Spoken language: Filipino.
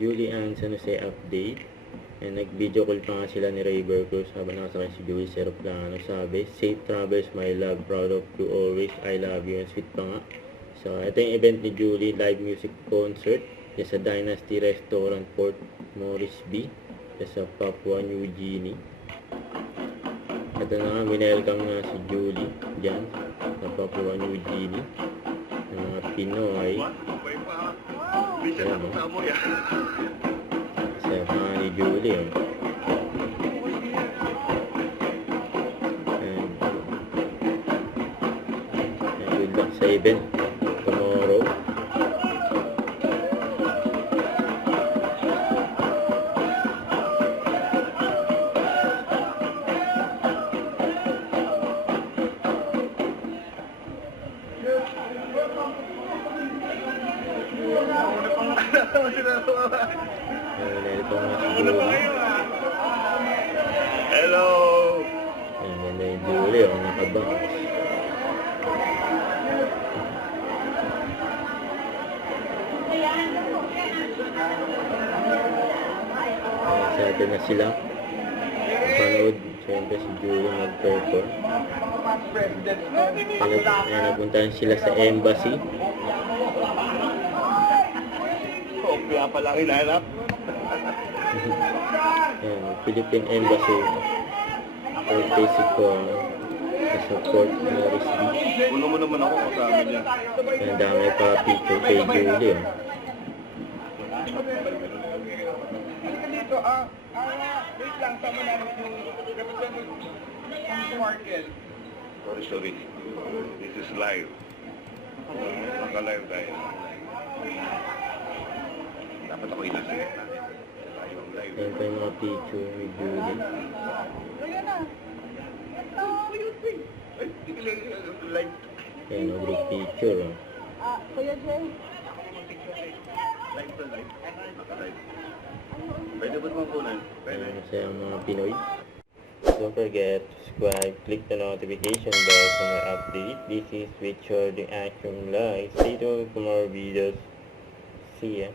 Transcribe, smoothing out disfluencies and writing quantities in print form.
Julie and San Jose update. And nag-video call pa nga sila ni Rayber Cruz habang nakasakay si Julie sa aeroplano. Sabi, safe travels my love, proud of you always, I love you, and sweet pa nga. So, ito yung event ni Julie, live music concert sa Dynasty Restaurant, Port Moresby, sa Papua New Guinea. Ito na nga, winelcome nga si Julie dyan sa Papua New Guinea. Ng mga Pinoy. Ayan, saya pa nga ni Julie. And good luck sa event tomorrow. Hello! Ayan, ganda yung Julie, nakabangs. Sa atin na sila. Panood, siyempre si Julie mag-perform. Ayan, napuntahan sila sa embassy. Kaya pala hinanap. Ayan, Philippine Embassy. Port Basic ko sa Port Moresby. Uno mo naman ako kasama niya. Ayan, dami pa picture kay Julie. Dito, wait lang, sama namin yung representative market. Sorry. This is live. Naka-live tayo. Dapat ako ilasing. Ayan pa yung mga picture ni Julie. Ayan, group picture. Kuya Jay. Pwede ba't mong kunan? Ayan, masaya ang mga Pinoy. Don't forget to subscribe, click the notification bell for more update. This is Richard the Action Live. Stay tuned for more videos. See ya.